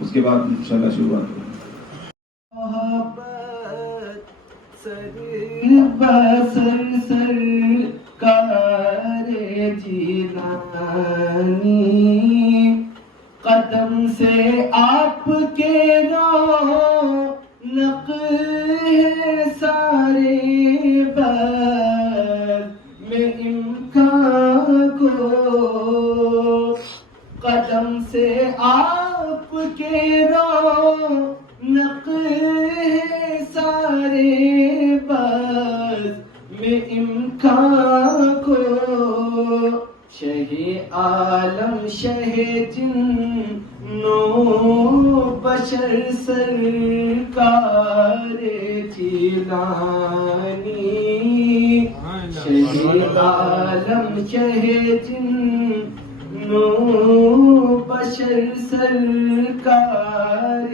اس کے بعد انشاءاللہ شروعات ہوگی. بسر سرکار جیلانی قدم سے آپ کے رونق ہے سارے بس میں امکان کو قدم سے آپ کے رونق ہے سارے بس میں امکان کو شہ عالم شہ جنو بشر سرکار جیلانی شہ عالم شہ جنو بشر سرکار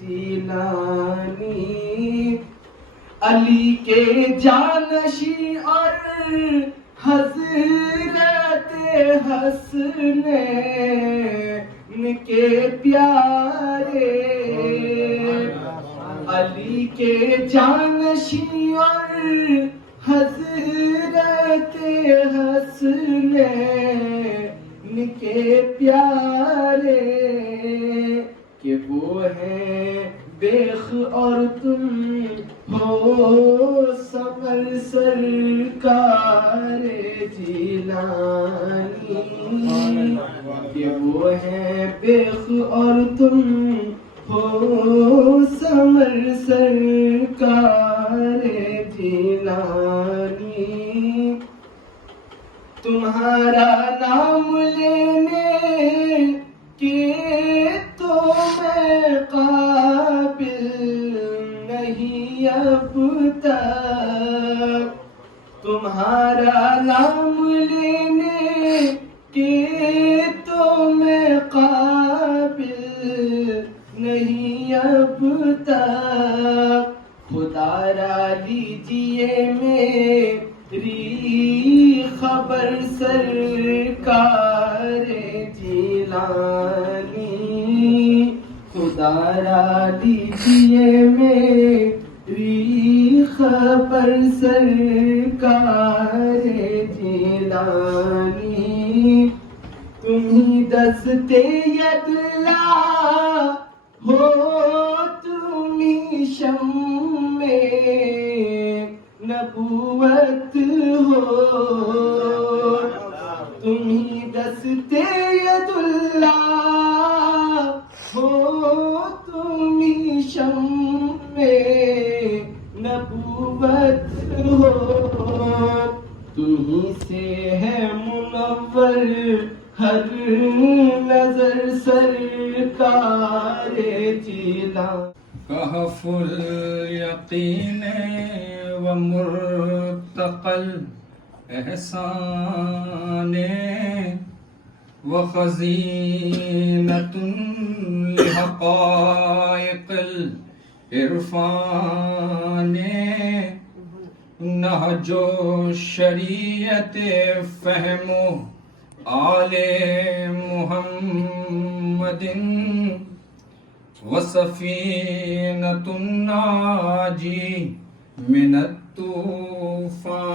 جیلانی علی کے جانشین اور حضرت حسنین کے پیارے علی کے جانشین اور حضرت حسنین کے پیارے کہ وہ ہیں بیخ اور تم ہو سمر سرکار جیلانی کہ وہ ہیں بیخ اور تم ہو سمر سرکار جیلانی تمہارا نام لینے کے تو میں قابل نہیں اب تک تمہارا نام لینے کے تو میں قابل نہیں اب تک خدا را لیجیے میری خبر سرکار جیلانی خدا را لیجیے میری خبر سرکار جیلانی تمہیں دستے یدلا ہو تمہیں شمع نبوت ہو تمہیں دستے یدلا ہو تمہیں شمع نبوت ہو تمہیں سے ہے منور ہر نظر سرکار جیلان کہف الیقین ومرتقى الإحسان وخزينة لحقائق العرفان نهج الشریعت فهم آل محمد وسفینۃ الناجی من الطوفان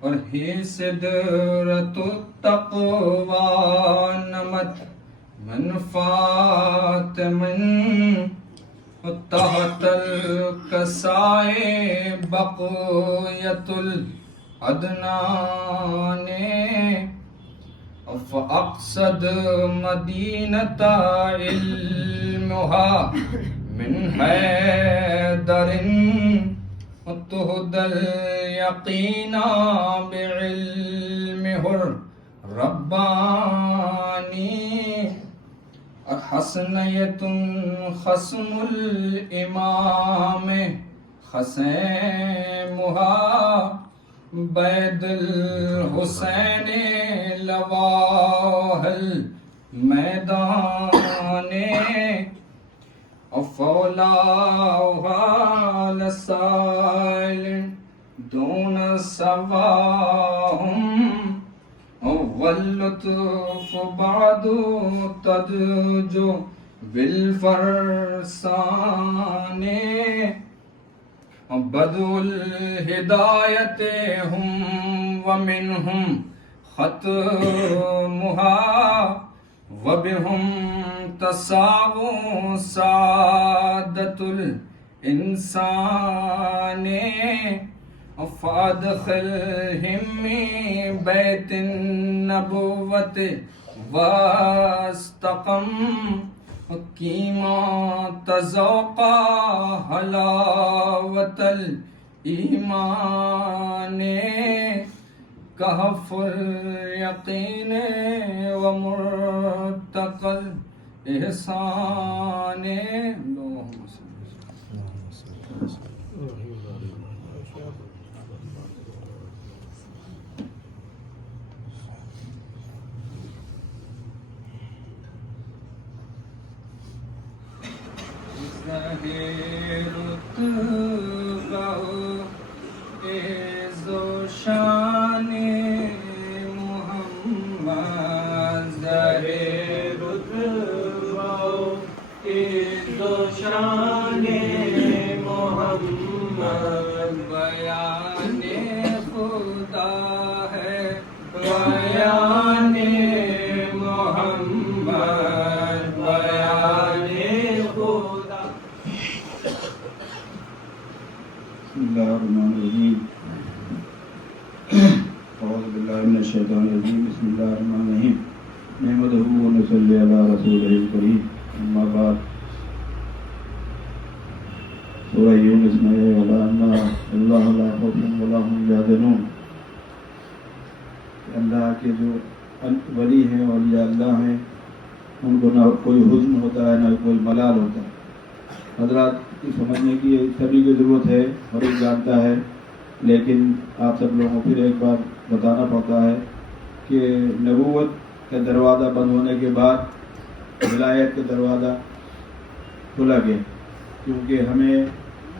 اور ہی سدرۃ التقوی نمت من فاطمن تحت الکسائے بقیۃ الادنان فأقصد مدینة علمها من حیدر تهدى اليقین بعلمه الربانی حسنیۃ خصم الامام خصیمها بید الحسین لواہ المیدان فولاها لسائل دون سواهم واللطف بعد تدجو بالفرسان بدو الہدایت ہم ومنہم ختمہا وبہم تساو سعادت الانسان فادخلہم بیت النبوت واستقم کیما تذوقا حلاوت الایمان کہف الیقین ومرتقى الاحسان اللہم رتبہ عز و شان محمد زر رتبہ عز و شان محمد بیان خدا ہے بیان محمد بیان خدا. بسم اللہ الرحمن الرحیم اعوذ باللہ من الشیطان الرجیم بسم اللہ الرحمن الرحیم نحمدہ و نصلی علی رسولہ الکریم اما بعد سورہ یونس میں وَلَا أَنَّ اللَّهَ لَا خَوْفٌ وَلَا هُمْ يَحْزَنُونَ اللہ کے جو ولی ہیں اولیاء اللہ ہیں ان کو نہ کوئی حزن ہوتا ہے نہ کوئی ملال ہوتا ہے. حضرات کی سمجھنے کی سبھی کی ضرورت ہے، ہر ایک جانتا ہے، لیکن آپ سب لوگوں کو پھر ایک بار بتانا پڑتا ہے کہ نبوت کا دروازہ بند ہونے کے بعد ولایت کا دروازہ کھلا گیا، کیونکہ ہمیں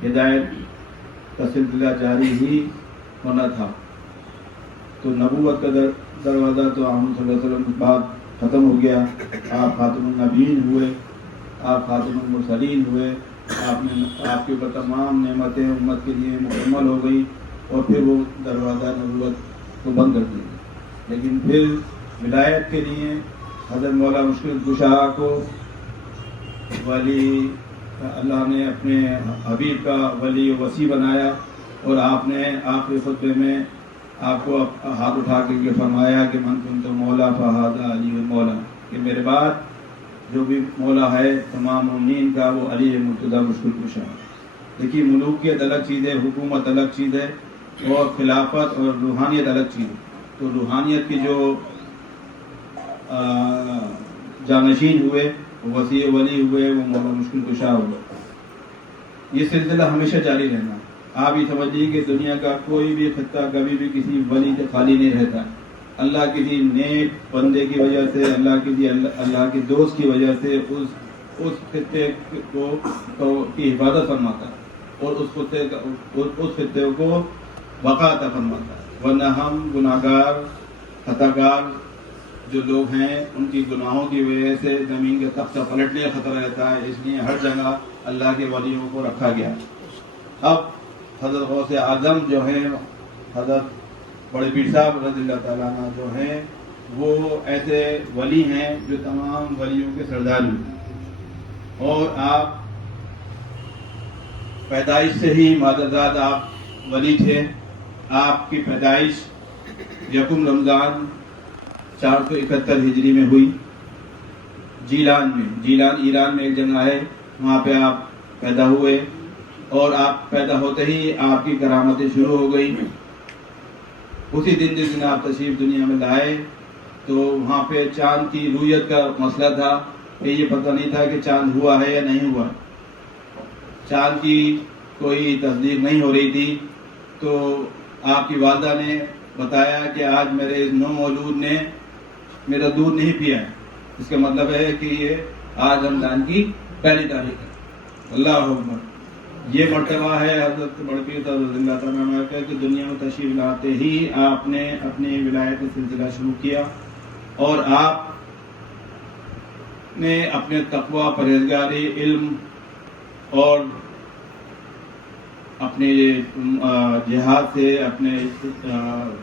ہدایت کا سلسلہ جاری ہی ہونا تھا. تو نبوت کا دروازہ تو ہم صلی اللہ علیہ وسلم کے بعد ختم ہو گیا. آپ خاتم النبیین ہوئے، آپ خاتم المرسلین ہوئے، آپ کے اوپر تمام نعمتیں امت کے لیے مکمل ہو گئی، اور پھر وہ دروازہ نبوت کو بند کر دیا. لیکن پھر ولایت کے لیے حضرت مولا مشکل کشا کو ولی اللہ نے اپنے حبیب کا ولی و وصی بنایا، اور آپ نے آخری خطبے میں آپ کو ہاتھ اٹھا کے یہ فرمایا کہ من کنت مولا فہذا علی مولا، کہ میرے بعد جو بھی مولا ہے تمام مومنین کا وہ علی مرتضیٰ مشکل کشا. دیکھیے ملوکیت الگ چیز ہے، حکومت الگ چیز ہے، اور خلافت اور روحانیت الگ چیز ہے. تو روحانیت کی جو جانشین ہوئے، وسیع ولی ہوئے، وہ مولا مشکل کشا ہوئے. یہ سلسلہ ہمیشہ جاری رہنا. آپ یہ سمجھیے کہ دنیا کا کوئی بھی خطہ کبھی بھی کسی ولی سے خالی نہیں رہتا. اللہ کسی نیک بندے کی وجہ سے، اللہ کے دوست کی وجہ سے اس خطے کی حفاظت فرماتا ہے، اور اس خطے کو بقا عطا فرماتا ہے. ورنہ ہم گناہگار خطا کار جو لوگ ہیں، ان کی گناہوں کی وجہ سے زمین کے تخت پلٹنے کا خطرہ رہتا ہے. اس لیے ہر جگہ اللہ کے ولیوں کو رکھا گیا. اب حضرت غوث اعظم جو ہیں، حضرت بڑے پیر صاحب رضی اللہ تعالیٰ عنہ جو ہیں، وہ ایسے ولی ہیں جو تمام ولیوں کے سردار ہیں. اور آپ پیدائش سے ہی مادرزاد آپ ولی تھے. آپ کی پیدائش یکم رمضان 471 ہجری میں ہوئی، جیلان میں. جیلان ایران میں ایک جگہ ہے، وہاں پہ آپ پیدا ہوئے، اور آپ پیدا ہوتے ہی آپ کی کرامتیں شروع ہو گئی. اسی دن جس دن آپ تشریف دنیا میں لائے تو وہاں پہ چاند کی رویت کا مسئلہ تھا کہ یہ پتہ نہیں تھا کہ چاند ہوا ہے یا نہیں ہوا. چاند کی کوئی تصدیق نہیں ہو رہی تھی. تو آپ کی والدہ نے بتایا کہ آج میرے اس نو مولود نے میرا دودھ نہیں پیا ہے. اس کا مطلب ہے کہ یہ آج رمضان کی پہلی تاریخ ہے. اللہ اکبر. یہ مرتبہ ہے حضرت بڑے پیر صاحب رضی اللہ تعالیٰ عنہ کا کہ دنیا میں تشریف لاتے ہی آپ نے اپنے ولایت کا سلسلہ شروع کیا. اور آپ نے اپنے تقوی، پرہیزگاری، علم اور اپنے جہاد سے، اپنے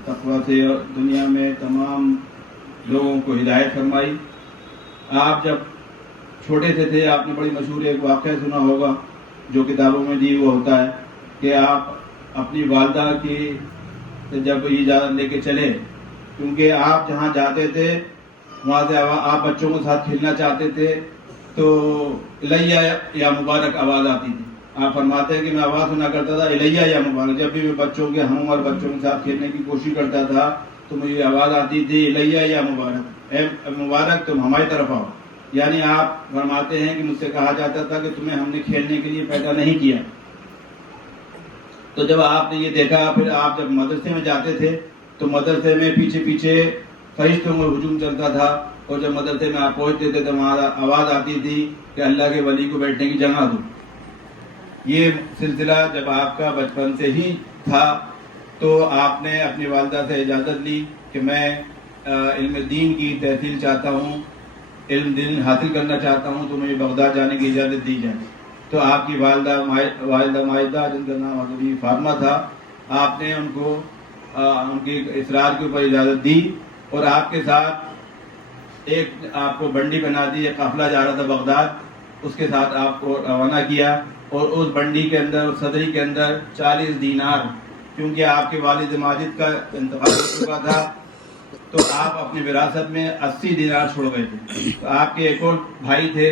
تقوی سے دنیا میں تمام لوگوں کو ہدایت فرمائی۔ آپ جب چھوٹے سے تھے، آپ نے بڑی مشہور ایک واقعہ سنا ہوگا جو کتابوں میں دی وہ ہوتا ہے کہ آپ اپنی والدہ کی جب اجازت لے کے چلے، کیونکہ آپ جہاں جاتے تھے وہاں سے آپ بچوں کے ساتھ کھیلنا چاہتے تھے تو الیہ یا مبارک آواز آتی تھی۔ آپ فرماتے ہیں کہ میں آواز سنا کرتا تھا الیہ یا مبارک، جب بھی میں بچوں کے ہم اور بچوں کے ساتھ کھیلنے کی کوشش کرتا تھا تو مجھے آواز آتی تھی الیہ یا مبارک، اے مبارک تم ہماری طرف آؤ۔ یعنی آپ فرماتے ہیں کہ مجھ سے کہا جاتا تھا کہ تمہیں ہم نے کھیلنے کے لیے پیدا نہیں کیا۔ تو جب آپ نے یہ دیکھا، پھر آپ جب مدرسے میں جاتے تھے تو مدرسے میں پیچھے پیچھے فرشتوں کا ہجوم چلتا تھا، اور جب مدرسے میں آپ پہنچتے تھے تو وہاں آواز آتی تھی کہ اللہ کے ولی کو بیٹھنے کی جگہ دو۔ یہ سلسلہ جب آپ کا بچپن سے ہی تھا تو آپ نے اپنی والدہ سے اجازت لی کہ میں علم دین کی تحصیل چاہتا ہوں، علم دین حاصل کرنا چاہتا ہوں، تو مجھے بغداد جانے کی اجازت دی جائے۔ تو آپ کی والدہ مائدہ جن کا نام حضرت فاطمہ تھا، آپ نے ان کو ان کے اصرار کے اوپر اجازت دی، اور آپ کے ساتھ ایک آپ کو بنڈی بنا دی، ایک قافلہ جا رہا تھا بغداد، اس کے ساتھ آپ کو روانہ کیا، اور اس بنڈی کے اندر، اس صدری کے اندر 40 دینار، کیونکہ آپ کے والد ماجد کا انتقال ہو چکا تھا تو آپ اپنی وراثت میں 80 دینار چھوڑ گئے تھے۔ تو آپ کے ایک اور بھائی تھے،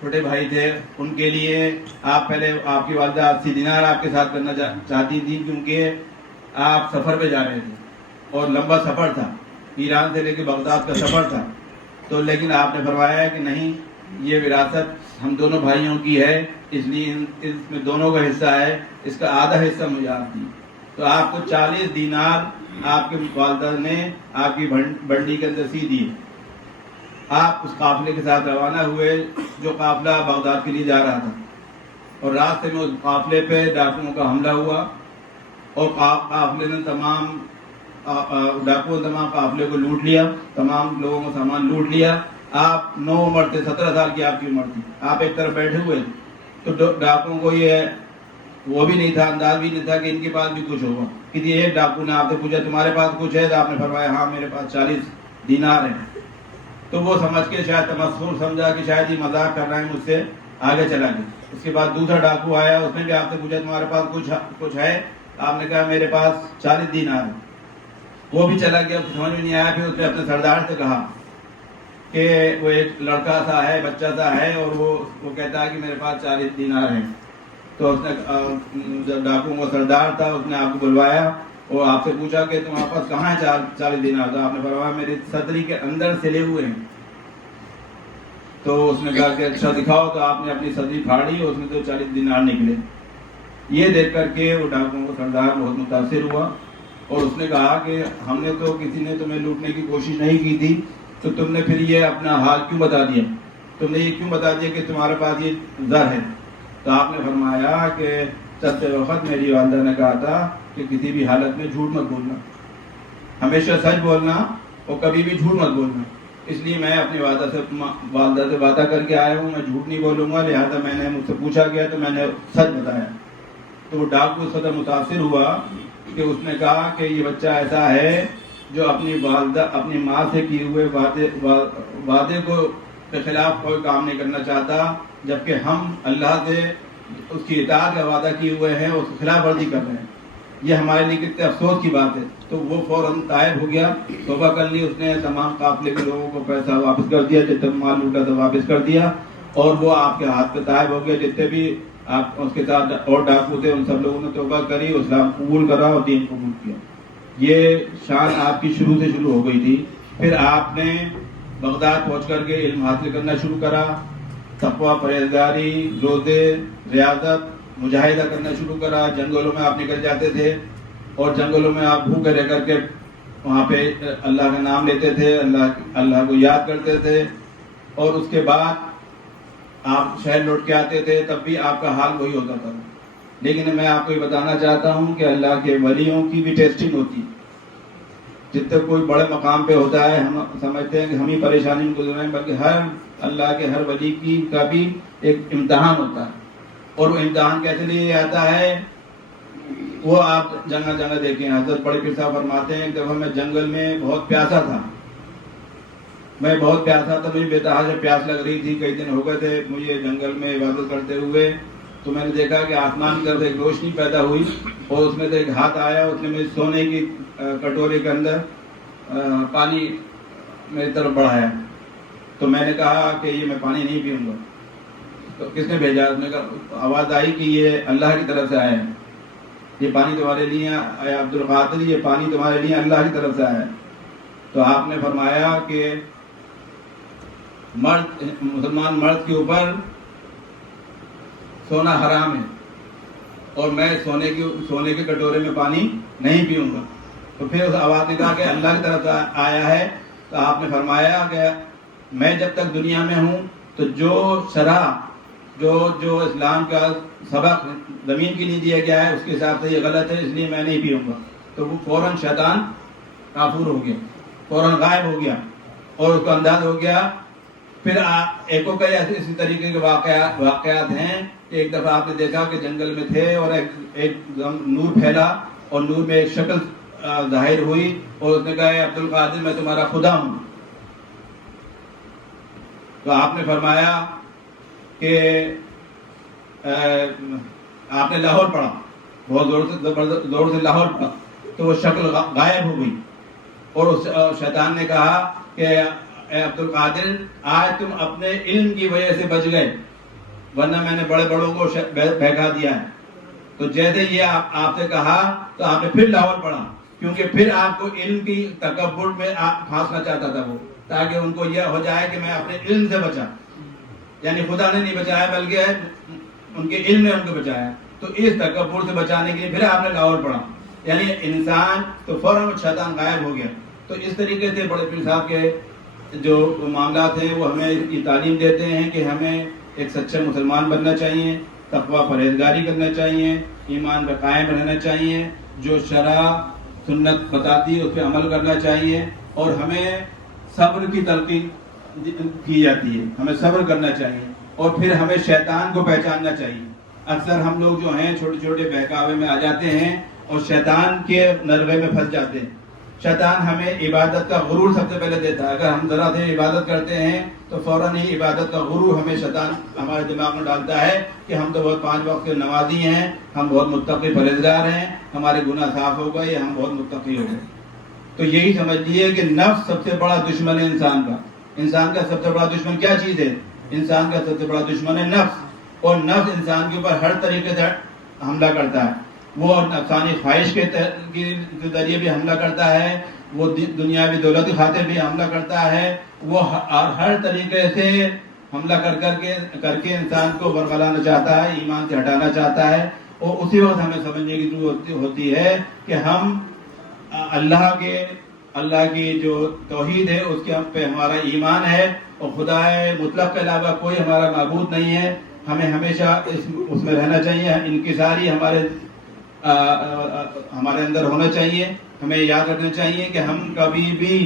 چھوٹے بھائی تھے، ان کے لیے آپ پہلے آپ کی والدہ 80 دینار آپ کے ساتھ کرنا چاہتی تھی، کیونکہ آپ سفر پہ جا رہے تھے اور لمبا سفر تھا، ایران سے لے کے بغداد کا سفر تھا۔ تو لیکن آپ نے فرمایا ہے کہ نہیں، یہ وراثت ہم دونوں بھائیوں کی ہے، اس لیے اس میں دونوں کا حصہ ہے، اس کا آدھا حصہ مجھے آپ دی۔ تو آپ کو 40 دینار آپ کے والدہ نے آپ کی بنڈی کے اندر سی دی۔ آپ اس قافلے کے ساتھ روانہ ہوئے جو قافلہ بغداد کے لیے جا رہا تھا، اور راستے میں اس قافلے پہ ڈاکوؤں کا حملہ ہوا، اور قافلے نے تمام قافلے کو لوٹ لیا، تمام لوگوں کا سامان لوٹ لیا۔ آپ 9 عمر تھے، 17 سال کی آپ کی عمر تھی، آپ ایک طرف بیٹھے ہوئے تھے، تو ڈاکوؤں کو یہ وہ بھی نہیں تھا، انداز بھی نہیں تھا کہ ان کے پاس بھی کچھ ہوگا۔ کسی ایک ڈاکو نے آپ سے پوچھا تمہارے پاس کچھ ہے؟ تو آپ نے فرمایا ہاں میرے پاس 40 دینار ہیں۔ تو وہ سمجھ کے شاید تمسخر سمجھا کہ شاید یہ مذاق کر رہا ہے مجھ سے، آگے چلا گیا۔ اس کے بعد دوسرا ڈاکو آیا، اس نے بھی آپ سے پوچھا تمہارے پاس کچھ ہے؟ آپ نے کہا میرے پاس 40 دینار ہے۔ وہ بھی چلا گیا، سمجھ میں نہیں آیا۔ پھر اس نے اپنے سردار سے کہا کہ وہ ایک لڑکا سا ہے، بچہ سا ہے، اور وہ کہتا ہے کہ میرے پاس 40 دینار ہیں۔ تو اس نے جب ڈاکو کا سردار تھا، اس نے آپ کو بلوایا اور آپ سے پوچھا کہ تمہارے پاس کہاں ہے 40 دینار؟ تو آپ نے فرمایا میری صدری کے اندر سلے ہوئے ہیں۔ تو اس نے کہا کہ اچھا دکھاؤ۔ تو آپ نے اپنی صدری پھاڑی اور اس میں تو 40 دینار نکلے۔ یہ دیکھ کر کے وہ ڈاکو کا سردار بہت متاثر ہوا، اور اس نے کہا کہ ہم نے تو کسی نے تمہیں لوٹنے کی کوشش نہیں کی تھی، تو تم نے پھر یہ اپنا حال کیوں بتا دیا؟ تم نے یہ کیوں بتا دیا کہ تمہارے پاس یہ زر ہے؟ تو آپ نے فرمایا کہ چلتے وقت میری والدہ نے کہا تھا کہ کسی بھی حالت میں جھوٹ مت بولنا، ہمیشہ سچ بولنا اور کبھی بھی جھوٹ مت بولنا۔ اس لیے میں اپنی والدہ سے وعدہ کر کے آیا ہوں، میں جھوٹ نہیں بولوں گا، لہٰذا میں نے مجھ سے پوچھا گیا تو میں نے سچ بتایا۔ تو وہ ڈاکو اس قدر متاثر ہوا کہ اس نے کہا کہ یہ بچہ ایسا ہے جو اپنی والدہ، اپنی ماں سے کیے ہوئے وعدے کو کے خلاف کوئی کام نہیں کرنا چاہتا، جبکہ ہم اللہ سے اس کی اطاعت کا وعدہ کیے ہوئے ہیں، اس کی خلاف ورزی کر رہے ہیں۔ یہ ہمارے لیے کتنے افسوس کی بات ہے۔ تو وہ فوراً طائب ہو گیا، توبہ کر لی اس نے، تمام قافلے کے لوگوں کو پیسہ واپس کر دیا، جتنا مال لوٹا تھا واپس کر دیا، اور وہ آپ کے ہاتھ پہ طائب ہو گیا۔ جتنے بھی آپ اس کے ساتھ اور ڈاکو تھے ان سب لوگوں نے توبہ کری، اسلام قبول کرا اور دین قبول کیا۔ یہ شان آپ کی شروع سے شروع ہو گئی تھی۔ پھر آپ نے بغداد پہنچ کر کے علم حاصل کرنا شروع کرا، تقویٰ، پرہیزگاری، روزے، ریاضت، مجاہدہ کرنا شروع کرا۔ جنگلوں میں آپ نکل جاتے تھے اور جنگلوں میں آپ بھوکے رہ کر کے وہاں پہ اللہ کا نام لیتے تھے، اللہ کو یاد کرتے تھے، اور اس کے بعد آپ شہر لوٹ کے آتے تھے، تب بھی آپ کا حال وہی ہوتا تھا۔ لیکن میں آپ کو یہ بتانا چاہتا ہوں کہ اللہ کے ولیوں کی بھی ٹیسٹنگ ہوتی ہے۔ جتنے کوئی بڑے مقام پہ ہوتا ہے ہم سمجھتے ہیں کہ ہم ہی پریشانی میں گزر رہے ہیں، بلکہ ہر اللہ کے ہر ولی کا بھی ایک امتحان ہوتا ہے، اور وہ امتحان کیسے لیے آتا ہے وہ آپ جگہ جگہ دیکھیں. حضرت بڑے پیر صاحب فرماتے ہیں کہ میں جنگل میں بہت پیاسا تھا، مجھے بے تحاشا پیاس لگ رہی تھی، کئی دن ہو گئے تھے مجھے جنگل میں عبادت کرتے ہوئے. تو میں نے دیکھا کہ آسمان کی طرف ایک روشنی پیدا ہوئی اور اس میں سے ایک ہاتھ آیا، اس نے میری سونے کی کٹورے کے اندر پانی میری طرف بڑھایا. تو میں نے کہا کہ یہ میں پانی نہیں پیوں گا. تو کس نے بھیجا؟ اس نے کہا، آواز آئی کہ یہ اللہ کی طرف سے آیا ہے، یہ پانی تمہارے لیے اے عبد القادر، یہ پانی تمہارے لیے اللہ کی طرف سے آیا ہے. تو آپ نے فرمایا کہ مسلمان مرد کے اوپر سونا حرام ہے اور میں سونے کے کٹورے میں پانی نہیں پیوں گا. تو پھر اس آواز نے کہا کہ اللہ کی طرف سے آیا ہے. تو آپ نے فرمایا کہ میں جب تک دنیا میں ہوں تو جو شرع جو اسلام کا سبق زمین کے لیے دیا گیا ہے اس کے حساب سے یہ غلط ہے، اس لیے میں نہیں پیوں گا. تو وہ فوراً شیطان کافور ہو گیا، فوراً غائب ہو گیا اور اس کو انداز ہو گیا. پھر ایک کو کئی اسی طریقے کے واقعات ہیں. ایک دفعہ آپ نے دیکھا کہ جنگل میں تھے اور ایک نور پھیلا اور نور میں ایک شکل ظاہر ہوئی اور اس نے کہا عبد القادر میں تمہارا خدا ہوں. تو آپ نے فرمایا کہ آپ نے لاہور پڑھا، بہت زور سے لاہور پڑھا، تو وہ شکل غائب ہو گئی اور اس شیطان نے کہا کہ اے عبد القادر آج تم اپنے علم کی وجہ سے بچ گئے، ورنہ میں نے بڑے بڑوں کو بہکا دیا ہے. تو جیسے یہ آپ سے کہا تو آپ نے پھر لاہور پڑھا، کیونکہ پھر آپ کو علم کی تکبر میں آپ پھانسنا چاہتا تھا وہ، تاکہ ان کو یہ ہو جائے کہ میں اپنے علم سے بچا، یعنی خدا نے نہیں بچایا بلکہ ان کے علم نے ان کو بچایا. تو اس تکبر سے بچانے کے لیے پھر آپ نے لاہور پڑھا، یعنی انسان تو فوراً شیطان غائب ہو گیا. تو اس طریقے سے بڑے پیر صاحب کے جو معاملات ہیں وہ ہمیں یہ تعلیم دیتے ہیں کہ ہمیں ایک سچے مسلمان بننا چاہیے، تقوی پرہیزگاری کرنا چاہیے، ایمان پہ قائم رہنا چاہیے، جو شرع سنت بتاتی ہے اس پہ عمل کرنا چاہیے، اور ہمیں صبر کی تلقین کی جاتی ہے، ہمیں صبر کرنا چاہیے، اور پھر ہمیں شیطان کو پہچاننا چاہیے. اکثر ہم لوگ جو ہیں چھوٹے چھوٹے بہکاوے میں آ جاتے ہیں اور شیطان کے نروے میں پھنس جاتے ہیں. شیطان ہمیں عبادت کا غرور سب سے پہلے دیتا ہے. اگر ہم ذرا سے عبادت کرتے ہیں تو فوراً ہی عبادت کا غرور ہمیں شیطان ہمارے دماغ میں ڈالتا ہے کہ ہم تو بہت 5 وقت کے نمازی ہیں، ہم بہت متقی پرہیزگار ہیں، ہمارے گناہ صاف ہو گئے، ہم بہت متقی ہو گئے. تو یہی سمجھ لیجیے کہ نفس سب سے بڑا دشمن ہے انسان کا. انسان کا سب سے بڑا دشمن کیا چیز ہے؟ انسان کا سب سے بڑا دشمن ہے نفس. اور نفس انسان کے اوپر ہر طریقے سے حملہ کرتا ہے. وہ نفسانی خواہش کے ذریعے بھی حملہ کرتا ہے، وہ دنیاوی دولت کی خاطر بھی حملہ کرتا ہے، وہ ہر طریقے سے حملہ کر کے انسان کو برگلانا چاہتا ہے، ایمان سے ہٹانا چاہتا ہے. اور اسی وقت ہمیں سمجھنے کی ضرورت ہوتی ہے کہ ہم اللہ کی جو توحید ہے اس کے پہ ہمارا ایمان ہے، اور خدا مطلق کے علاوہ کوئی ہمارا معبود نہیں ہے. ہمیں ہمیشہ اس میں رہنا چاہیے، انکساری ہمارے اندر ہونا چاہیے. ہمیں یاد رکھنا چاہیے کہ ہم کبھی بھی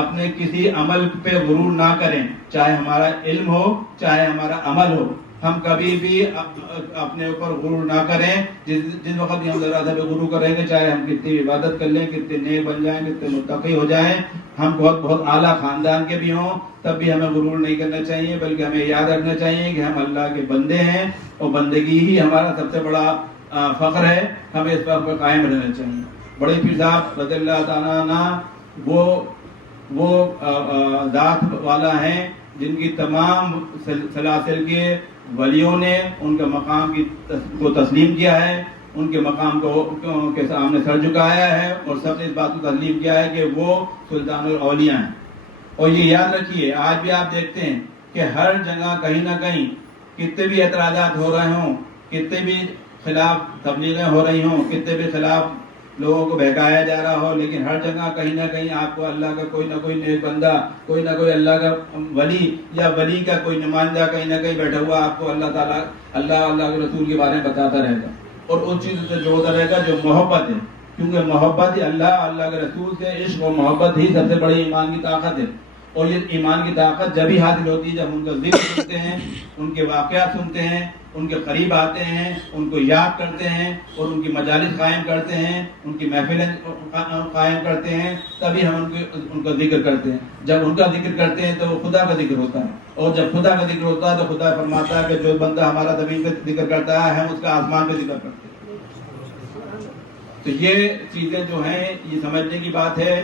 اپنے کسی عمل پہ غرور نہ کریں، چاہے ہمارا علم ہو چاہے ہمارا عمل ہو. ہم کبھی بھی اپنے اوپر غرور نہ کریں. جس وقت بھی ہم ذرا سا بھی غرور کریں گے، چاہے ہم کتنی عبادت کر لیں، کتنے نیک بن جائیں، کتنے متقی ہو جائیں، ہم بہت اعلیٰ خاندان کے بھی ہوں، تب بھی ہمیں غرور نہیں کرنا چاہیے، بلکہ ہمیں یاد رکھنا چاہیے کہ ہم اللہ کے بندے ہیں اور بندگی ہی ہمارا سب سے بڑا فخر ہے. ہمیں اس پر قائم رہنا چاہیے. بڑے پیر صاحب رضی اللہ تعالیٰ عنہ وہ ذات والا ہیں جن کی تمام سلاسل کے ولیوں نے ان کے مقام کو تسلیم کیا ہے، ان کے مقام کے سامنے سر جھکایا ہے، اور سب نے اس بات کو تسلیم کیا ہے کہ وہ سلطان الاولیاء ہیں. اور یہ یاد رکھیے، آج بھی آپ دیکھتے ہیں کہ ہر جگہ کہیں نہ کہیں کتنے بھی اعتراضات ہو رہے ہوں، کتنے بھی خلاف تبلیغیں ہو رہی ہوں، کتنے بھی خلاف لوگوں کو بہکایا جا رہا ہو، لیکن ہر جگہ کہیں نہ کہیں آپ کو اللہ کا کوئی نہ کوئی نیک بندہ، کوئی نہ کوئی اللہ کا ولی یا ولی کا کوئی نمائندہ کہیں نہ کہیں بیٹھا ہوا آپ کو اللہ تعالیٰ اللہ کے رسول کے بارے میں بتاتا رہے گا، اور ان چیزوں سے جوڑتا رہے گا جو محبت ہے. کیونکہ محبت اللہ اللہ کے رسول سے، عشق و محبت ہی سب سے بڑی ایمان کی طاقت ہے. اور یہ ایمان کی طاقت جب ہی حاصل ہوتی ہے جب ان کا ذکر سنتے ہیں، ان کے واقعات سنتے ہیں، ان کے قریب آتے ہیں، ان کو یاد کرتے ہیں اور ان کی مجالس قائم کرتے ہیں، ان کی محفلیں قائم کرتے ہیں، تبھی ہم ان کا ذکر کرتے ہیں. جب ان کا ذکر کرتے ہیں تو وہ خدا کا ذکر ہوتا ہے، اور جب خدا کا ذکر ہوتا ہے تو خدا فرماتا ہے کہ جو بندہ ہمارا زمین پہ ذکر کرتا ہے ہم اس کا آسمان پہ ذکر کرتے ہیں. تو یہ چیزیں جو ہیں یہ سمجھنے کی بات ہے.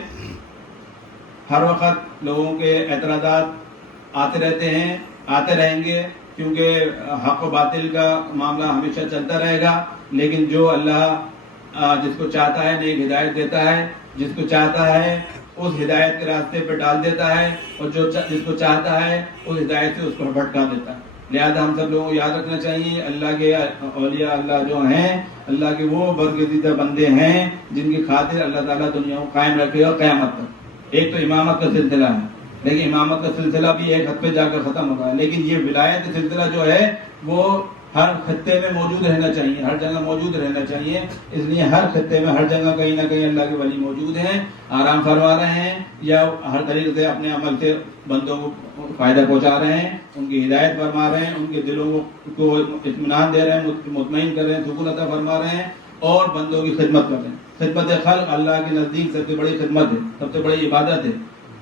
ہر وقت لوگوں کے اعتراضات آتے رہتے ہیں، آتے رہیں گے، کیونکہ حق و باطل کا معاملہ ہمیشہ چلتا رہے گا. لیکن جو اللہ جس کو چاہتا ہے نیک ہدایت دیتا ہے، جس کو چاہتا ہے اس ہدایت کے راستے پہ ڈال دیتا ہے، اور جس کو چاہتا ہے اس ہدایت سے اس کو بھٹکا دیتا ہے. لہذا ہم سب لوگوں کو یاد رکھنا چاہیے اللہ کے اولیاء اللہ جو ہیں، اللہ کے وہ برگزیدہ بندے ہیں جن کی خاطر اللہ تعالیٰ دنیا کو قائم رکھے گا قیامت تک. ایک تو امامت کا سلسلہ ہے، لیکن امامت کا سلسلہ بھی ایک حد پہ جا کر ختم ہوگا. لیکن یہ ولایت کا سلسلہ جو ہے وہ ہر خطے میں موجود رہنا چاہیے، ہر جگہ موجود رہنا چاہیے. اس لیے ہر خطے میں ہر جگہ کہیں نہ کہیں اللہ کے ولی موجود ہیں، آرام فرما رہے ہیں، یا ہر طریقے سے اپنے عمل سے بندوں کو فائدہ پہنچا رہے ہیں، ان کی ہدایت فرما رہے ہیں، ان کے دلوں کو اطمینان دے رہے ہیں، مطمئن کر رہے ہیں، سکون عطا فرما رہے ہیں، اور بندوں کی خدمت کر رہے ہیں. خدمت خلق اللہ کے نزدیک سب سے بڑی خدمت ہے، سب سے بڑی عبادت ہے.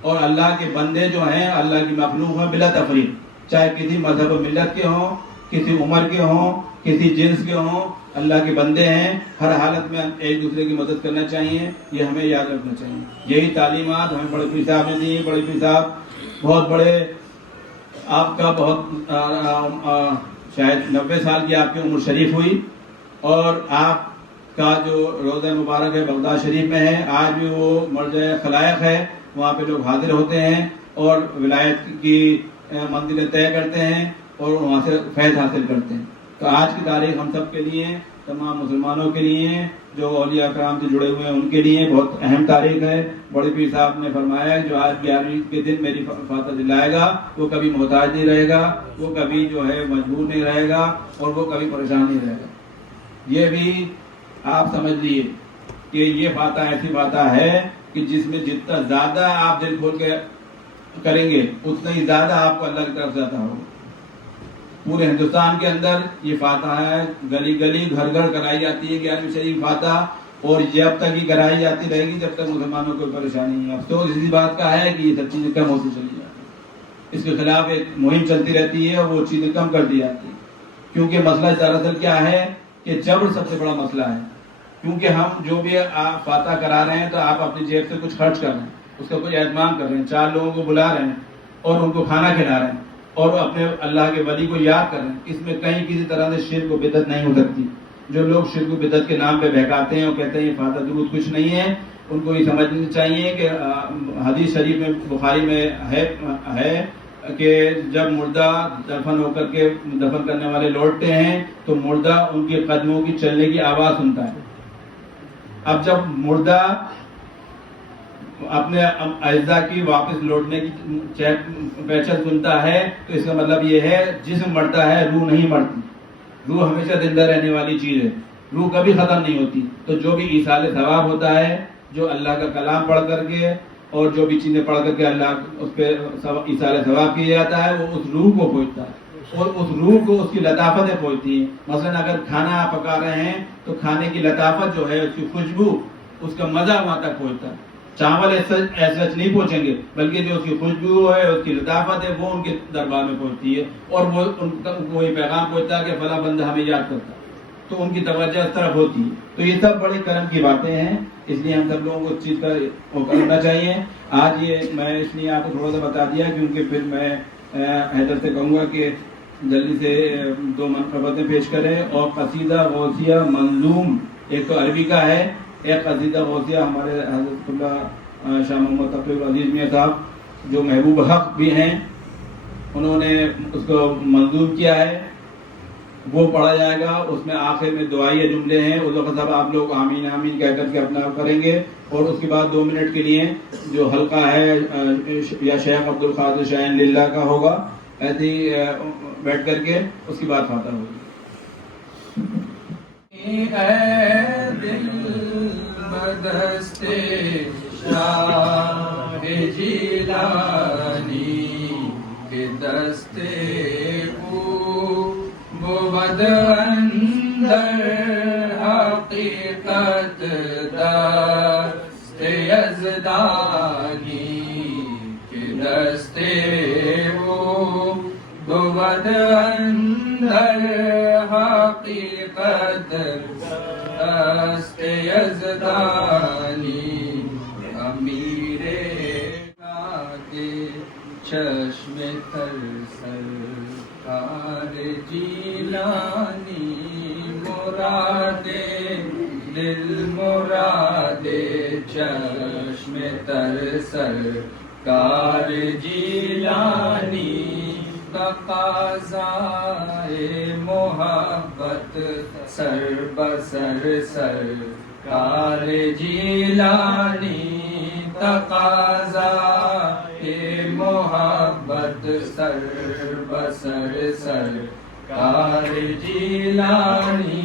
اور اللہ کے بندے جو ہیں اللہ کی مخلوق ہیں بلا تفریق، چاہے کسی مذہب و ملت کے ہوں، کسی عمر کے ہوں، کسی جنس کے ہوں، اللہ کے بندے ہیں. ہر حالت میں ایک دوسرے کی مدد کرنا چاہیے، یہ ہمیں یاد رکھنا چاہیے. یہی تعلیمات ہمیں بڑے پیر صاحب نے دی. بڑے پیر صاحب بہت بڑے، آپ کا بہت شاید 90 سال کی آپ کی عمر شریف ہوئی، اور آپ کا جو روزہ مبارک ہے بغداد شریف میں ہے، آج بھی وہ مرجع خلائق ہے. وہاں پہ لوگ حاضر ہوتے ہیں اور ولایت کی منزلیں طے کرتے ہیں اور وہاں سے فیض حاصل کرتے ہیں. تو آج کی تاریخ ہم سب کے لیے، تمام مسلمانوں کے لیے، جو اولیاء کرام سے جڑے ہوئے ہیں ان کے لیے بہت اہم تاریخ ہے. بڑے پیر صاحب نے فرمایا ہے جو آج 11ویں کے دن میری فاتح دلائے گا وہ کبھی محتاج نہیں رہے گا، وہ کبھی جو ہے مجبور نہیں رہے گا، اور وہ کبھی پریشان نہیں رہے گا. یہ بھی آپ سمجھ لیے کہ یہ فاتح ایسی فاتح ہے کہ جس میں جتنا زیادہ آپ دل کھول کے کریں گے اتنا ہی زیادہ آپ کو اللہ کی طرف سے عطا ہوگا. پورے ہندوستان کے اندر یہ فاتح ہے، گلی گلی گھر گھر کرائی جاتی ہے 11ویں شریف فاتح، اور جب تک یہ کرائی جاتی رہے گی جب تک مسلمانوں کو پریشانی نہیں. افسوس اسی بات کا ہے کہ یہ سب چیزیں کم ہوتی چلی جاتی ہیں، اس کے خلاف ایک مہم چلتی رہتی ہے اور وہ چیزیں کم کر دی جاتی ہیں. کیونکہ مسئلہ دراصل کیا ہے کہ جبر سب سے بڑا مسئلہ ہے. کیونکہ ہم جو بھی آپ فاتح کرا رہے ہیں تو آپ اپنی جیب سے کچھ خرچ کر رہے ہیں، اس کا کوئی اہتمام کر رہے ہیں، 4 لوگوں کو بلا رہے ہیں اور ان کو کھانا کھلا رہے ہیں اور اپنے اللہ کے ولی کو یاد کر رہے ہیں. اس میں کہیں کسی طرح سے شرک و بدعت نہیں ہو سکتی. جو لوگ شرک و بدعت کے نام پہ بہکاتے ہیں اور کہتے ہیں یہ فاتح درود کچھ نہیں ہے، ان کو یہ سمجھنا چاہیے کہ حدیث شریف میں بخاری میں ہے کہ جب مردہ دفن ہو کر کے دفن کرنے والے لوٹتے ہیں تو مردہ ان کے قدموں کی چلنے کی آواز سنتا ہے. اب جب مردہ اپنے اجزاء کی واپس لوٹنے کی پیچل سنتا ہے تو اس کا مطلب یہ ہے جسم مرتا ہے روح نہیں مرتی. روح ہمیشہ زندہ رہنے والی چیز ہے، روح کبھی ختم نہیں ہوتی. تو جو بھی ایصال ثواب ہوتا ہے، جو اللہ کا کلام پڑھ کر کے اور جو بھی چیزیں پڑھ کر کے اللہ اس پہ ایصال ثواب کیا جاتا ہے، وہ اس روح کو پہنچتا ہے اور اس روح کو اس کی لطافتیں پہنچتی ہیں. مثلا اگر کھانا آپ پکا رہے ہیں تو کھانے کی لطافت جو ہے، اس کی خوشبو، اس کا مزہ وہاں تک پہنچتا ہے. چاول ایسا نہیں پہنچیں گے، بلکہ جو اس کی خوشبو ہے، اس کی لطافت ہے، وہ ان کے دربار میں پہنچتی ہے اور وہ ان کو یہ پیغام پہنچتا ہے کہ فلاں بندہ ہمیں یاد کرتا ہے، تو ان کی توجہ اس طرف ہوتی ہے. تو یہ سب بڑے کرم کی باتیں ہیں، اس لیے ہم سب لوگوں کو اس چیز کا وہ کرنا چاہیے. آج یہ میں اس لیے آپ کو تھوڑا سا بتا دیا کیونکہ پھر میں حیدر سے کہوں گا کہ جلدی سے 2 منقبتیں پیش کریں. اور قصیدہ غوثیہ منظوم ایک تو عربی کا ہے، ایک قصیدہ غوثیہ ہمارے حضرت اللہ شاہ محمد تقی العزیز میاں صاحب جو محبوب حق بھی ہیں انہوں نے اس کو منظوم کیا ہے، وہ پڑھا جائے گا. اس میں آخر میں دعائیہ جملے ہیں، اس وقت سب آپ لوگ آمین آمین کہہ کر کے اپنا کریں گے. اور اس کے بعد 2 منٹ کے لیے جو حلقہ ہے یا شیخ عبد القادر شاہین للہ کا ہوگا، ایسے ہی بیٹھ کر کے اس کی بعد فاتح ہوگی. اے دل دستے شاہ جیلانی کے دستے او بود اندر حقیقت دست یزدانی کے دستے او بود اندر حقیقت دست یزدانی امیر کے چشم تر سرکار جیلانی مراد دل مراد چشم تر سرکار جیلانی تقاضائے محبت سر بسر سرکار جیلانی تقاضائے محبت سر بسر سرکار جیلانی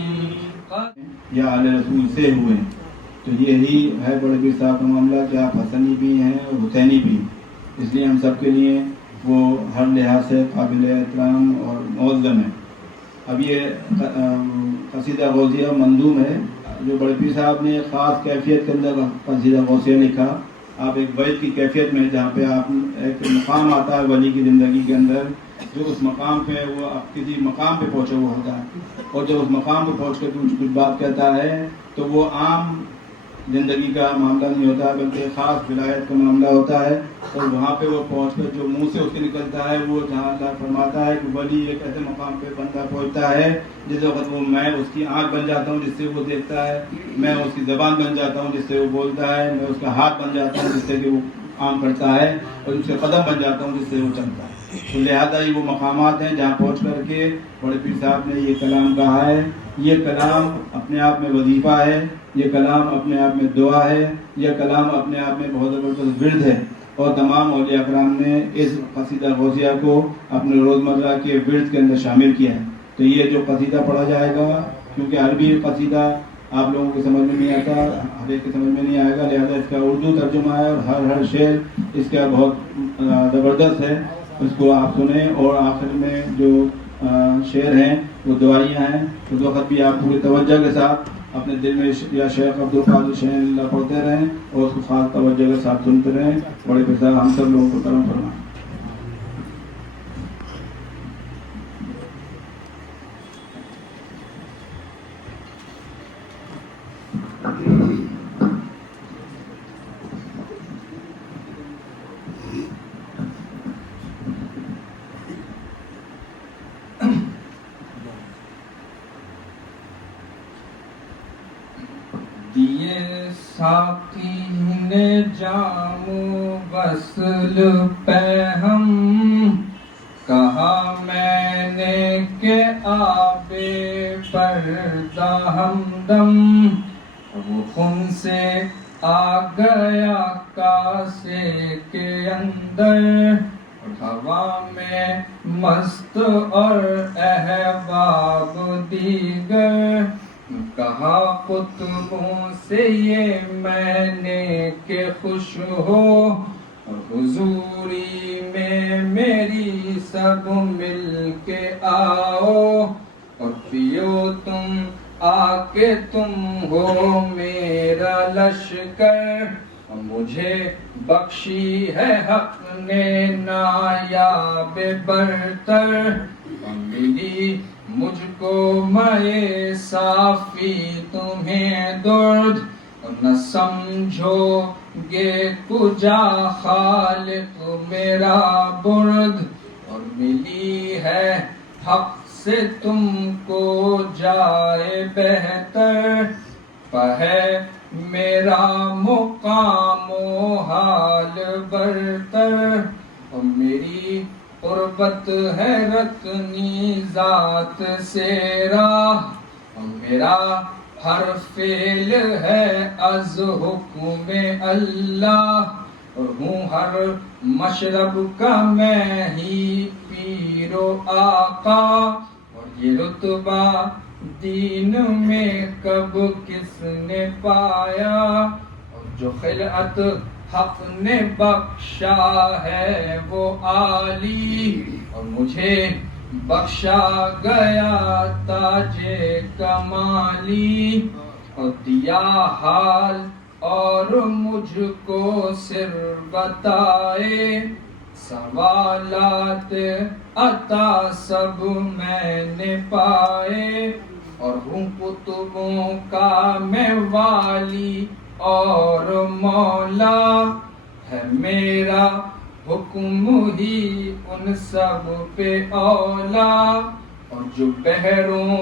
یا آل رسول سے ہوئے. تو یہی ہے بڑے پیر صاحب کا معاملہ کہ آپ حسنی بھی ہیں اور حسینی بھی، اس لیے ہم سب کے لیے وہ ہر لحاظ سے قابل احترام اور معظم ہے. اب یہ قصیدہ غوثیہ منظوم ہے جو بڑے پیر صاحب نے خاص کیفیت کے اندر قصیدہ غوثیہ لکھا. آپ ایک بیت کی کیفیت میں جہاں پہ آپ ایک مقام آتا ہے ولی کی زندگی کے اندر، جو اس مقام پہ وہ آپ کسی مقام پہ پہنچا ہوا ہوتا ہے، اور جب اس مقام پہ پہنچ کر کچھ بات کہتا ہے تو وہ عام زندگی کا معاملہ نہیں ہوتا ہے بلکہ خاص ولایت کا معاملہ ہوتا ہے. اور وہاں پہ وہ پہنچ کر جو منہ سے اس کے نکلتا ہے وہ جہاں اللہ فرماتا ہے کہ ولی ایک ایسے مقام پہ بندہ پہنچتا ہے جس وقت وہ میں اس کی آنکھ بن جاتا ہوں جس سے وہ دیکھتا ہے، میں اس کی زبان بن جاتا ہوں جس سے وہ بولتا ہے، میں اس کا ہاتھ بن جاتا ہوں جس سے کہ وہ کام کرتا ہے، اور اس کے قدم بن جاتا ہوں جس سے وہ چلتا ہے. تو لہٰذا یہ وہ مقامات ہیں جہاں پہنچ کر کے بڑے پیر صاحب نے یہ کلام کہا ہے. یہ کلام اپنے آپ میں وظیفہ ہے، یہ کلام اپنے آپ میں دعا ہے، یہ کلام اپنے آپ میں بہت زبردست ورد ہے. اور تمام اولیاء اکرام نے اس قصیدہ غوثیہ کو اپنے روزمرہ کے ورد کے اندر شامل کیا ہے. تو یہ جو قصیدہ پڑھا جائے گا، کیونکہ عربی قصیدہ آپ لوگوں کو سمجھ میں نہیں آتا، ہر ایک کے سمجھ میں نہیں آئے گا، لہذا اس کا اردو ترجمہ ہے اور ہر شعر اس کا بہت زبردست ہے. اس کو آپ سنیں، اور آخر میں جو شعر ہیں وہ دعائیاں ہیں. اس وقت بھی آپ پوری توجہ کے ساتھ اپنے دل میں یا شیخ عبدالقادر شہین اللہ پڑھتے رہیں اور اس کو خاص توجہ کے ساتھ سنتے رہیں. بڑے پیر صاحب ہم سب لوگوں کو کرم فرمائیں. دیے ساقی نے جام وصل پہ ہم، کہا میں نے کہ آب پردہ ہمدم، وہ خون سے آ گیا کاسے کے اندر، ہوا میں مست اور احباب دیگر، کہا قطبوں سے یہ میں نے کہ خوش ہو، حضوری میں میری سب مل کے آؤ، اور پیو تم آ کے تم ہو میرا لشکر، مجھے بخشی ہے حق نے نایاب برتر، ملی مجھ کو میں صافی تمہیں درد، نہ سمجھو گے کجا خالق میرا برد، اور ملی ہے حق سے تم کو جائے بہتر، ہے میرا مقام و حال برتر، اور میری قربت ہے رکنی ذات سے راہ، اور میرا ہر فعل ہے از حکم اللہ، اور ہوں ہر مشرب کا میں ہی پیر و آقا، اور یہ رتبہ دین میں کب کس نے پایا، اور جو خلعت حق نے بخشا ہے وہ عالی، اور مجھے بخشا گیا تاج کمالی، اور دیا حال اور مجھ کو سر بتائے، سوالات عطا سب میں نے پائے، اور ہوں قطبوں کا میں والی اور مولا، ہے میرا حکم ہی ان سب پہ اولا، اور جو بحروں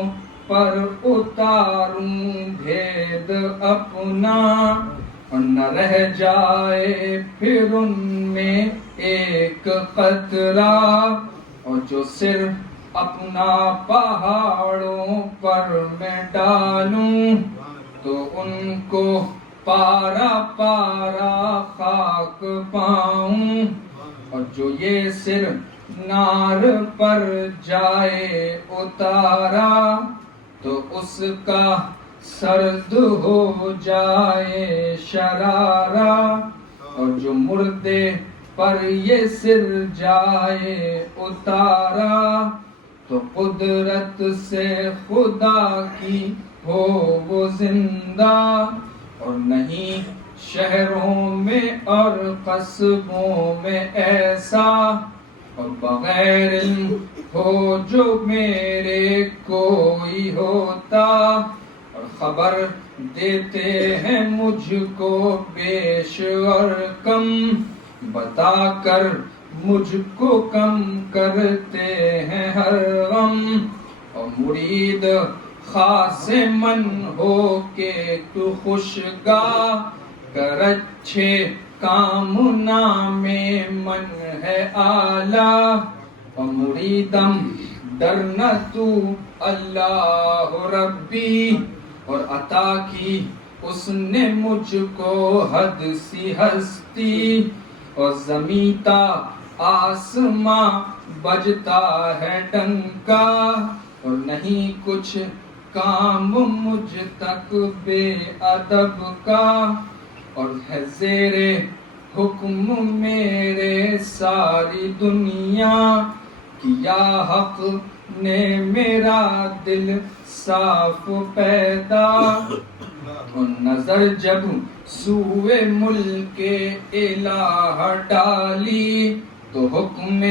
پر اتاروں بھید اپنا، اور نہ رہ جائے پھر ان میں ایک قطرہ، اور جو صرف اپنا پہاڑوں پر میں ڈالوں تو ان کو پارا پارا خاک پاؤں، اور جو یہ صرف نار پر جائے اتارا تو اس کا سرد ہو جائے شرارہ، اور جو مردے پر یہ سر جائے اتارا تو قدرت سے خدا کی ہو وہ زندہ، اور نہیں شہروں میں اور قصبوں میں ایسا، اور بغیر علم ہو جو میرے کوئی ہوتا، اور خبر دیتے ہیں مجھ کو بیش اور کم، بتا کر مجھ کو کم کرتے ہیں ہر غم، اور مرید خاص من ہو کے تو خوشگاہ کر، اچھے کام نام من ہے اعلیٰ، اور مریدم ڈرنا تو اللہ ربی، اور عطا کی اس نے مجھ کو حد سی ہستی، اور زمیں تا آسماں بجتا ہے ڈنکا، اور نہیں کچھ کام مجھ تک بے ادب کا، اور ہے زیر حکم میرے ساری دنیا، کیا حق نے میرا دل صاف پیدا، اور نظر جب سوئے ملک الہ ڈالی تو حکم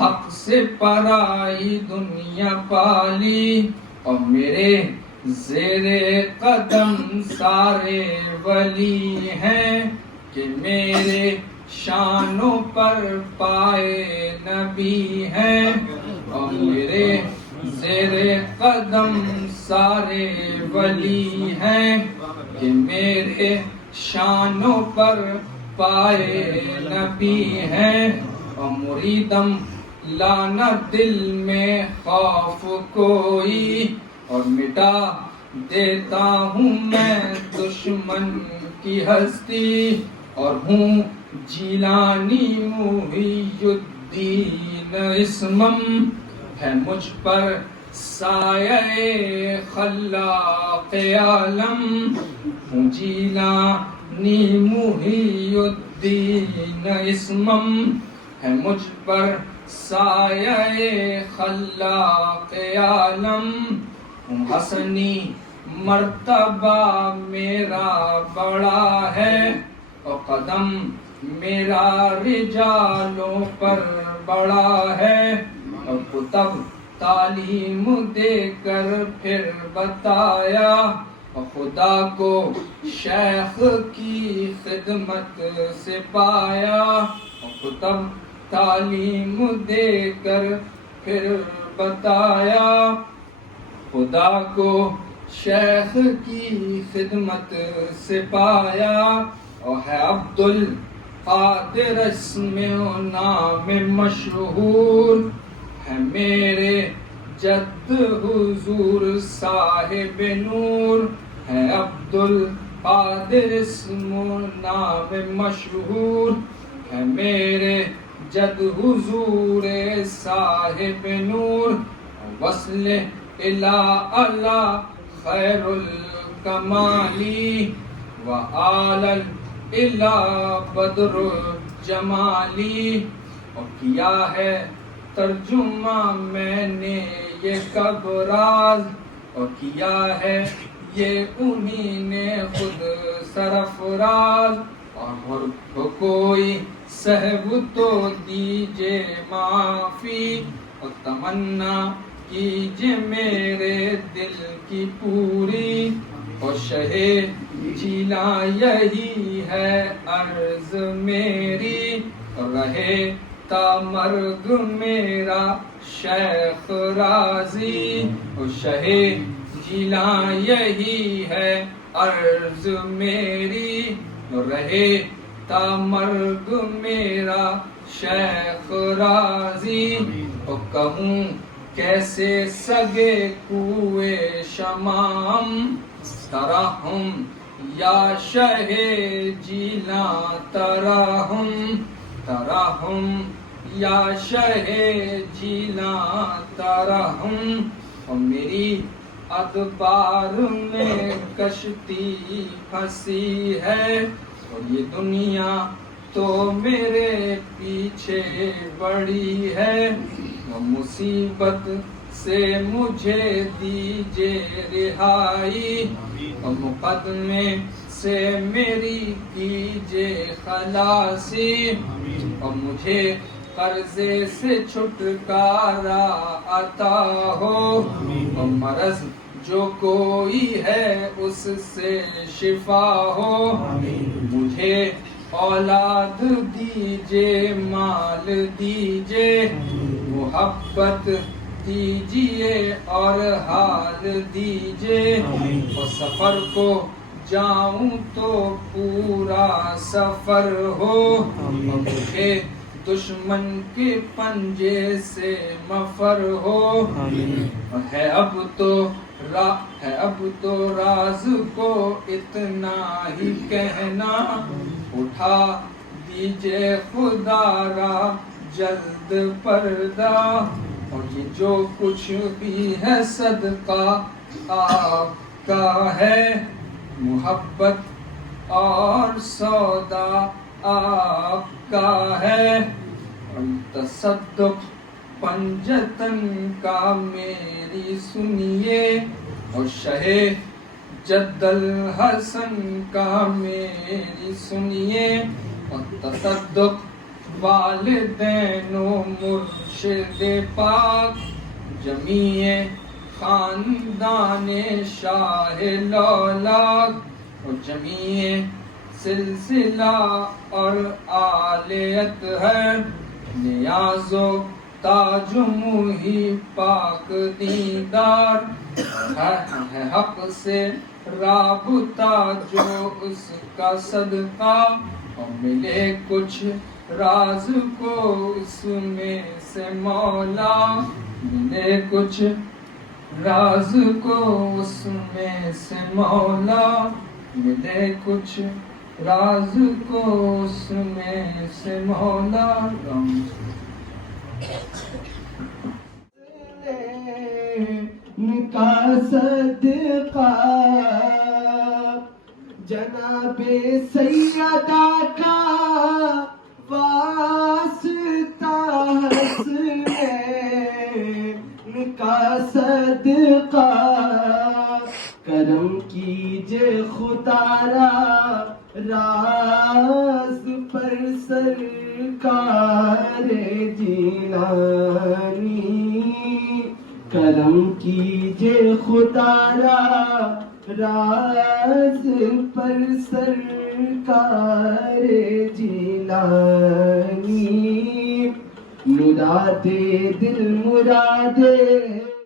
حق سے پرائی دنیا پالی، اور میرے زیر قدم سارے ولی ہیں کہ میرے شانوں پر پائے نبی ہیں، اور میرے زیر قدم سارے ولی ہیں کہ میرے شانوں پر پائے نبی ہیں، اور مریدم لانا دل میں خوف کوئی، اور مٹا دیتا ہوں میں دشمن کی ہستی، اور ہوں جیلانی محی الدین اسمم، ہے مجھ پر سایہ خلاق عالم، ہوں جیلانی محی الدین اسمم، ہے مجھ پر سایہ خلاق عالم، ہوں حسنی مرتبہ میرا بڑا ہے، اور قدم میرا رجالوں پر بڑا ہے، اور کتب تعلیم دے کر پھر بتایا، اور خدا کو شیخ کی خدمت سے پایا، اور کتب تعلیم دے کر پھر بتایا، خدا کو شیخ کی خدمت سے پایا، اور ہے عبد القادر اسم و نام مشہور، ہے میرے جد حضور صاحب نور، ہے عبد القادر اسم و نام مشہور، ہے میرے جد حضور صاحب نور، وصل الى اعلی خیر الکمالی وآل الى بدر الجمالی. اور کیا ہے ترجمہ میں نے یہ کب راز، اور کیا ہے یہ انہی نے خود سرفراز. اور کوئی صحب تو دیجے معافی، اور تمنا کیجے میرے دل کی پوری. اور شہ جیلاں یہی ہے عرض میری، اور رہے تا مرگ میرا شیخ راضی. اور شہ جیلاں یہی ہے عرض میری، اور رہے تا مرگ میرا شیخ راضی. اور کہوں کیسے سگے کوئے شمام ترحم یا شہ جیلاں ترحم، ترحم یا شہ جیلاں ترحم. اور میری ادبار میں کشتی پھنسی ہے، اور یہ دنیا تو میرے پیچھے بڑی ہے. اور مصیبت سے مجھے دیجے رہائی، اور مقدمے سے میری کیجے خلاصی. اور مجھے قرضے سے چھٹکارا عطا ہو، اور مرض جو کوئی ہے اس سے شفا ہو. مجھے اولاد دیجے، مال دیجے، محبت دیجیے اور حال دیجے. اور سفر کو جاؤں تو پورا سفر ہو، اور مجھے دشمن کے پنجے سے مفر ہو. ہے اب تو راز کو اتنا ہی کہنا، اٹھا دیجے خدا را جلد پردہ. اور یہ جو کچھ بھی ہے صدقہ آپ کا ہے، محبت اور سودا آپ کا ہے. اور تصدق پنجتن کا میری سنیے، اور شہ جد الحسن کا میری سنیے. اور تصدق والدین و مرشد پاک، جمیع خاندان شاہ لولاک، اور جمیع سلسلہ اور آلیت ہے. نیاز و تاج موہی پاک دیندار، ہے حق سے رابطہ جو اس کا صدقہ. اور ملے کچھ راز کو اس میں سے مولا، ملے کچھ راز کو اس میں سے مولا، ملے کچھ راز کو اس میں سے مولا. کا صدقہ جناب سیدہ کا واسطہ، حسنین کا صدقہ کرم کیجے خدا را راز پر سرکار جیلانی. کرم کیجے خدا را راز پر سرکار جیلانی. مراد دل مراد